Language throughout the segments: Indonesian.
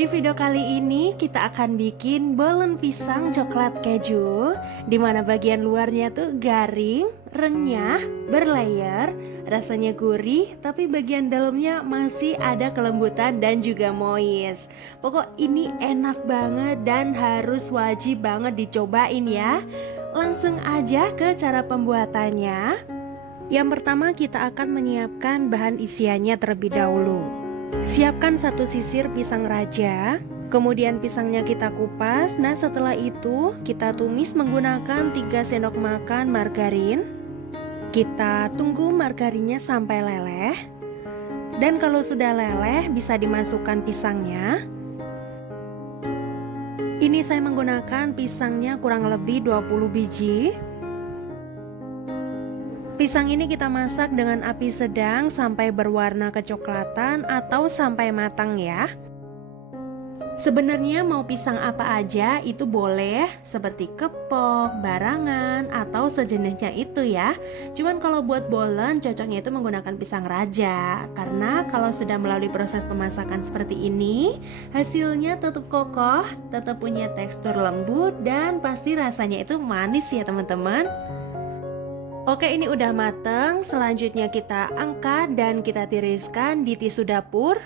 Di video kali ini kita akan bikin bolen pisang coklat keju, dimana bagian luarnya tuh garing, renyah, berlayer, rasanya gurih, tapi bagian dalamnya masih ada kelembutan dan juga moist. Pokok ini enak banget dan harus wajib banget dicobain ya. Langsung aja ke cara pembuatannya. Yang pertama kita akan menyiapkan bahan isiannya terlebih dahulu. Siapkan satu sisir pisang raja, kemudian pisangnya kita kupas. Nah setelah itu kita tumis menggunakan 3 sendok makan margarin. Kita tunggu margarinnya sampai leleh. Dan kalau sudah leleh bisa dimasukkan pisangnya. Ini saya menggunakan pisangnya kurang lebih 20 biji. Pisang ini kita masak dengan api sedang sampai berwarna kecoklatan atau sampai matang ya. Sebenarnya mau pisang apa aja itu boleh, seperti kepok, barangan, atau sejenisnya itu ya. Cuman kalau buat bolen cocoknya itu menggunakan pisang raja. Karena kalau sudah melalui proses pemasakan seperti ini, hasilnya tetap kokoh, tetap punya tekstur lembut, dan pasti rasanya itu manis ya teman-teman. Oke, ini udah mateng. Selanjutnya kita angkat dan kita tiriskan di tisu dapur.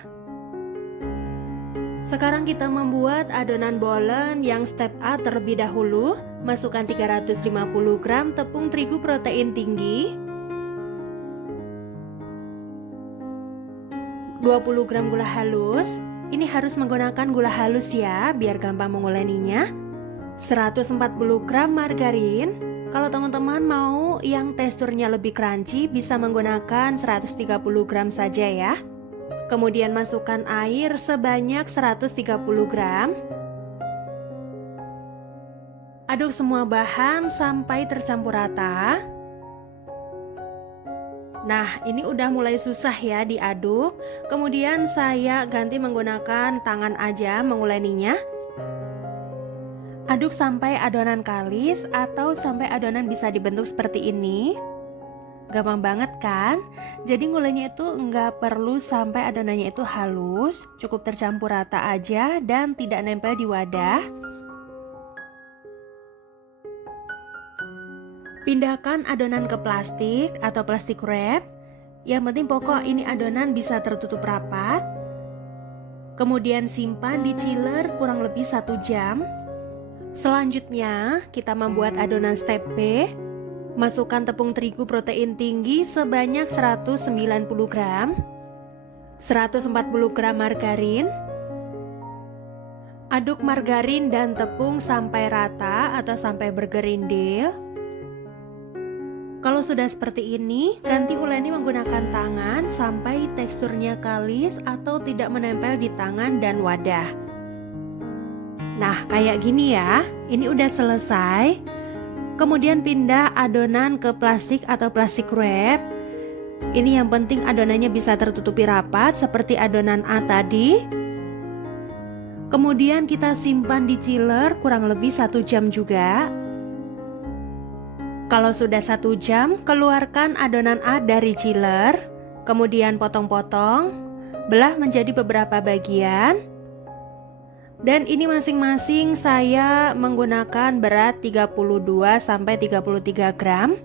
Sekarang kita membuat adonan bolen yang step A terlebih dahulu. Masukkan 350 gram tepung terigu protein tinggi, 20 gram gula halus. Ini harus menggunakan gula halus ya, biar gampang menguleninya. 140 gram margarin. Kalau teman-teman mau yang teksturnya lebih crunchy, bisa menggunakan 130 gram saja ya. Kemudian masukkan air sebanyak 130 gram. Aduk semua bahan sampai tercampur rata. Nah, ini udah mulai susah ya diaduk. Kemudian saya ganti menggunakan tangan aja menguleninya. Aduk sampai adonan kalis atau sampai adonan bisa dibentuk seperti ini. Gampang banget kan? Jadi ngulenya itu nggak perlu sampai adonannya itu halus, cukup tercampur rata aja dan tidak nempel di wadah. Pindahkan adonan ke plastik atau plastik wrap. Yang penting pokok ini adonan bisa tertutup rapat. Kemudian simpan di chiller kurang lebih 1 jam. Selanjutnya kita membuat adonan step B. Masukkan tepung terigu protein tinggi sebanyak 190 gram, 140 gram margarin. Aduk margarin dan tepung sampai rata atau sampai bergerindil. Kalau sudah seperti ini, ganti uleni menggunakan tangan sampai teksturnya kalis atau tidak menempel di tangan dan wadah. Nah, kayak gini ya, ini udah selesai. Kemudian pindah adonan ke plastik atau plastik wrap. Ini yang penting adonannya bisa tertutupi rapat seperti adonan A tadi. Kemudian kita simpan di chiller kurang lebih 1 jam juga. Kalau sudah 1 jam, keluarkan adonan A dari chiller. Kemudian potong-potong, belah menjadi beberapa bagian. Dan ini masing-masing saya menggunakan berat 32 sampai 33 gram.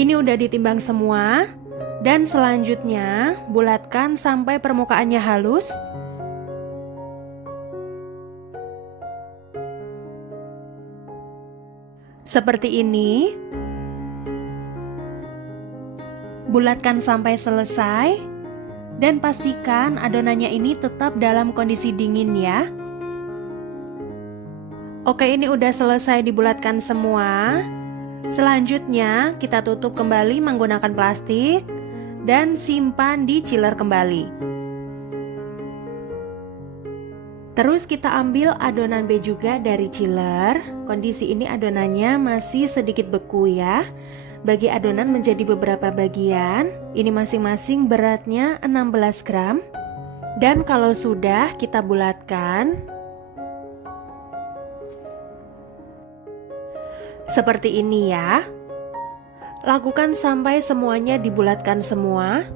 Ini udah ditimbang semua. Dan selanjutnya bulatkan sampai permukaannya halus. Seperti ini. Bulatkan sampai selesai. Dan pastikan adonannya ini tetap dalam kondisi dingin ya. Oke, ini udah selesai dibulatkan semua. Selanjutnya kita tutup kembali menggunakan plastik dan simpan di chiller kembali. Terus kita ambil adonan B juga dari chiller. Kondisi ini adonannya masih sedikit beku ya. Bagi adonan menjadi beberapa bagian. Ini masing-masing beratnya 16 gram. Dan kalau sudah kita bulatkan seperti ini ya. Lakukan sampai semuanya dibulatkan semua.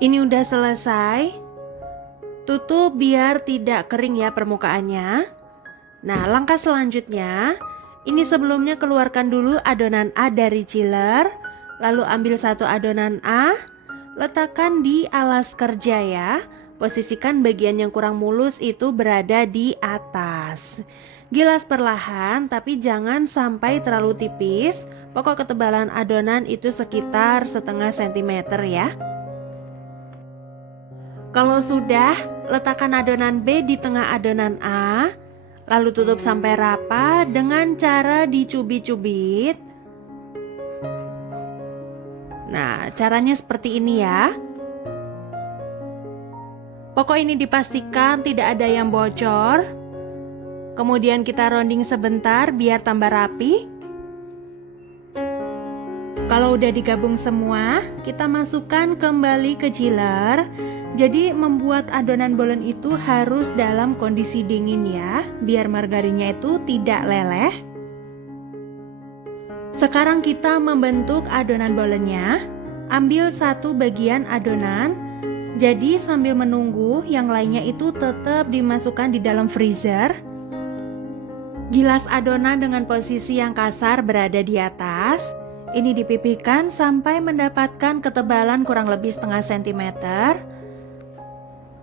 Ini udah selesai. Tutup biar tidak kering ya permukaannya. Nah, langkah selanjutnya, ini sebelumnya keluarkan dulu adonan A dari chiller. Lalu ambil satu adonan A, letakkan di alas kerja ya. Posisikan bagian yang kurang mulus itu berada di atas. Gilas perlahan tapi jangan sampai terlalu tipis. Pokok ketebalan adonan itu sekitar setengah sentimeter ya. Kalau sudah, letakkan adonan B di tengah adonan A. Lalu tutup sampai rata dengan cara dicubit-cubit. Nah, caranya seperti ini ya. Pokok ini dipastikan tidak ada yang bocor. Kemudian kita rounding sebentar biar tambah rapi. Kalau udah digabung semua, kita masukkan kembali ke chiller. Jadi membuat adonan bolen itu harus dalam kondisi dingin ya, biar margarinnya itu tidak leleh. Sekarang kita membentuk adonan bolennya. Ambil satu bagian adonan. Jadi sambil menunggu, yang lainnya itu tetap dimasukkan di dalam freezer. Gilas adonan dengan posisi yang kasar berada di atas. Ini dipipihkan sampai mendapatkan ketebalan kurang lebih setengah sentimeter.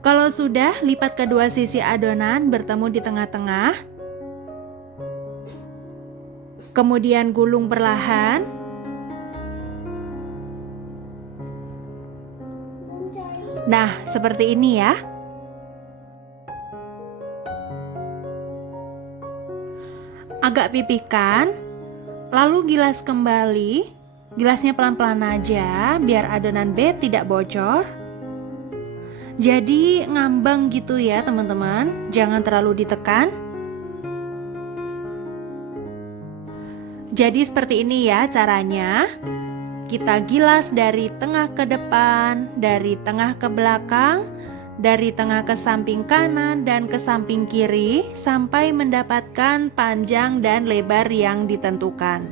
Kalau sudah, lipat kedua sisi adonan bertemu di tengah-tengah. Kemudian gulung perlahan. Nah, seperti ini ya. Agak pipihkan, lalu gilas kembali. Gilasnya pelan-pelan aja biar adonan B tidak bocor. Jadi ngambang gitu ya teman-teman, jangan terlalu ditekan. Jadi seperti ini ya caranya. Kita gilas dari tengah ke depan, dari tengah ke belakang, dari tengah ke samping kanan dan ke samping kiri sampai mendapatkan panjang dan lebar yang ditentukan.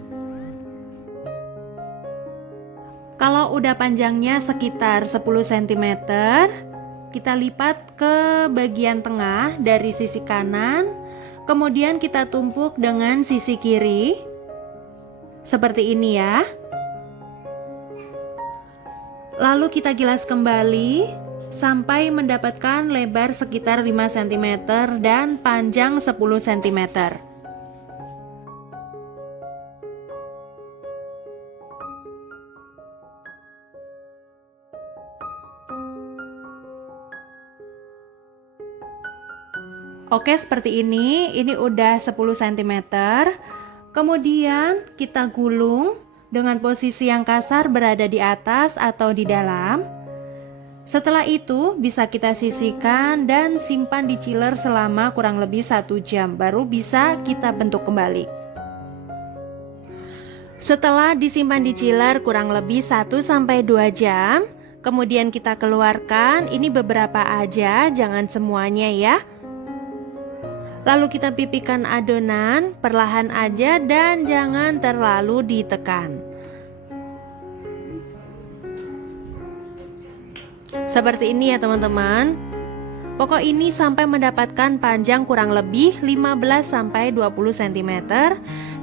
Kalau udah panjangnya sekitar 10 cm, kita lipat ke bagian tengah dari sisi kanan, kemudian kita tumpuk dengan sisi kiri. Seperti ini ya. Lalu kita gilas kembali sampai mendapatkan lebar sekitar 5 cm dan panjang 10 cm. Oke, seperti ini udah 10 cm. Kemudian kita gulung dengan posisi yang kasar berada di atas atau di dalam. Setelah itu bisa kita sisihkan dan simpan di chiller selama kurang lebih 1 jam, baru bisa kita bentuk kembali. Setelah disimpan di chiller kurang lebih 1-2 jam, kemudian kita keluarkan. Ini beberapa aja, jangan semuanya ya. Lalu kita pipihkan adonan perlahan aja dan jangan terlalu ditekan. Seperti ini ya teman-teman. Pokok ini sampai mendapatkan panjang kurang lebih 15-20 cm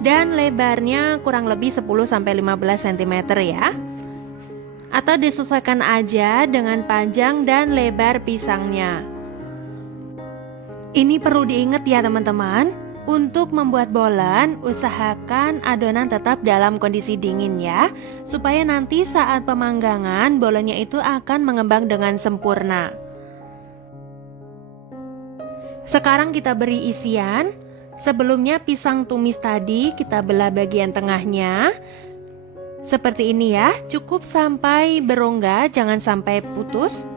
dan lebarnya kurang lebih 10-15 cm ya. Atau disesuaikan aja dengan panjang dan lebar pisangnya. Ini perlu diingat ya teman-teman, untuk membuat bolen usahakan adonan tetap dalam kondisi dingin ya, supaya nanti saat pemanggangan bolennya itu akan mengembang dengan sempurna. Sekarang kita beri isian. Sebelumnya pisang tumis tadi kita belah bagian tengahnya. Seperti ini ya, cukup sampai berongga, jangan sampai putus.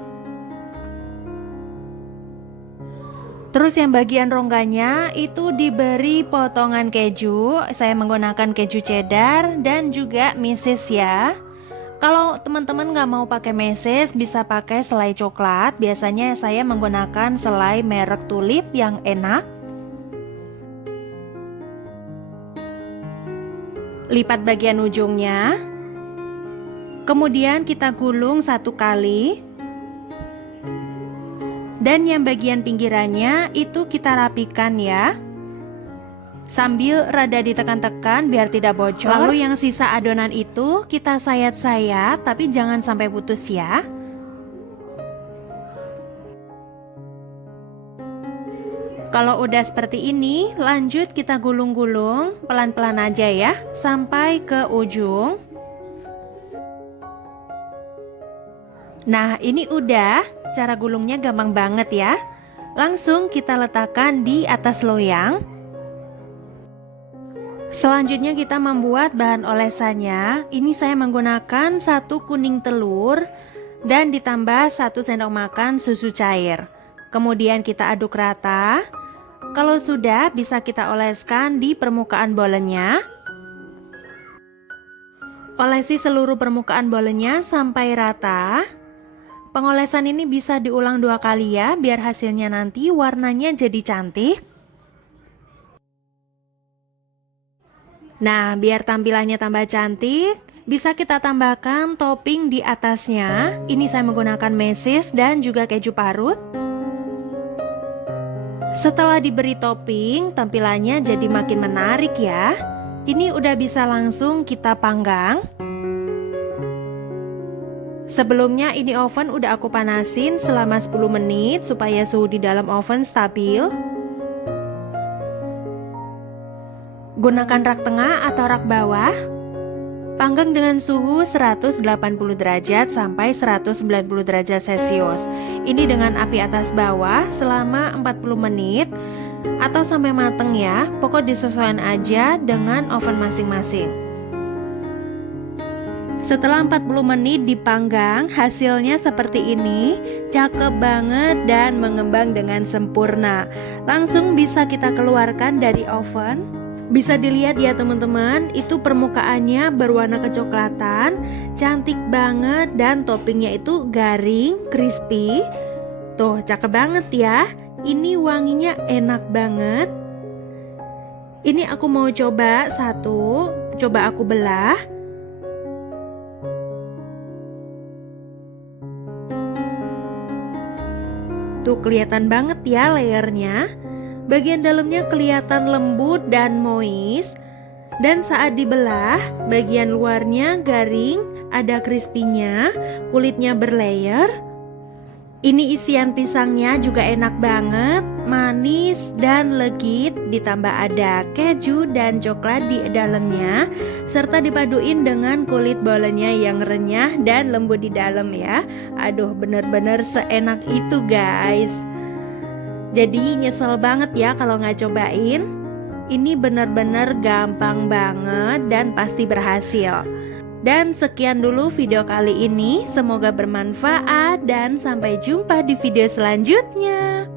Terus yang bagian rongganya itu diberi potongan keju. Saya menggunakan keju cheddar dan juga meses ya. Kalau teman-teman nggak mau pakai meses, bisa pakai selai coklat. Biasanya saya menggunakan selai merek Tulip yang enak. Lipat bagian ujungnya. Kemudian kita gulung 1 kali. Dan yang bagian pinggirannya itu kita rapikan ya, sambil rada ditekan-tekan biar tidak bocor. Lalu yang sisa adonan itu kita sayat-sayat, tapi jangan sampai putus ya. Kalau udah seperti ini, lanjut kita gulung-gulung pelan-pelan aja ya, sampai ke ujung. Nah, ini udah, cara gulungnya gampang banget ya. Langsung kita letakkan di atas loyang. Selanjutnya kita membuat bahan olesannya. Ini saya menggunakan 1 kuning telur dan ditambah 1 sendok makan susu cair. Kemudian kita aduk rata. Kalau sudah, bisa kita oleskan di permukaan bolennya. Olesi seluruh permukaan bolennya sampai rata. Pengolesan ini bisa diulang 2 kali ya, biar hasilnya nanti warnanya jadi cantik. Nah, biar tampilannya tambah cantik, bisa kita tambahkan topping di atasnya. Ini saya menggunakan mesis dan juga keju parut. Setelah diberi topping, tampilannya jadi makin menarik ya. Ini udah bisa langsung kita panggang. Sebelumnya ini oven udah aku panasin selama 10 menit supaya suhu di dalam oven stabil. Gunakan rak tengah atau rak bawah. Panggang dengan suhu 180 derajat sampai 190 derajat Celcius. Ini dengan api atas bawah selama 40 menit atau sampai mateng ya. Pokok disesuaikan aja dengan oven masing-masing. Setelah 40 menit dipanggang, hasilnya seperti ini. Cakep banget dan mengembang dengan sempurna. Langsung bisa kita keluarkan dari oven. Bisa dilihat ya teman-teman, itu permukaannya berwarna kecoklatan, cantik banget dan toppingnya itu garing, crispy. Tuh, cakep banget ya. Ini wanginya enak banget. Ini aku mau coba satu, coba aku belah. Tuh kelihatan banget ya layernya. Bagian dalamnya kelihatan lembut dan moist. Dan saat dibelah, bagian luarnya garing, ada crispy-nya, kulitnya berlayer. Ini isian pisangnya juga enak banget, manis dan legit, ditambah ada keju dan coklat di dalamnya, serta dipaduin dengan kulit bolennya yang renyah dan lembut di dalam ya. Aduh, bener-bener seenak itu guys. Jadi nyesel banget ya kalau nggak cobain. Ini bener-bener gampang banget dan pasti berhasil. Dan sekian dulu video kali ini, semoga bermanfaat dan sampai jumpa di video selanjutnya.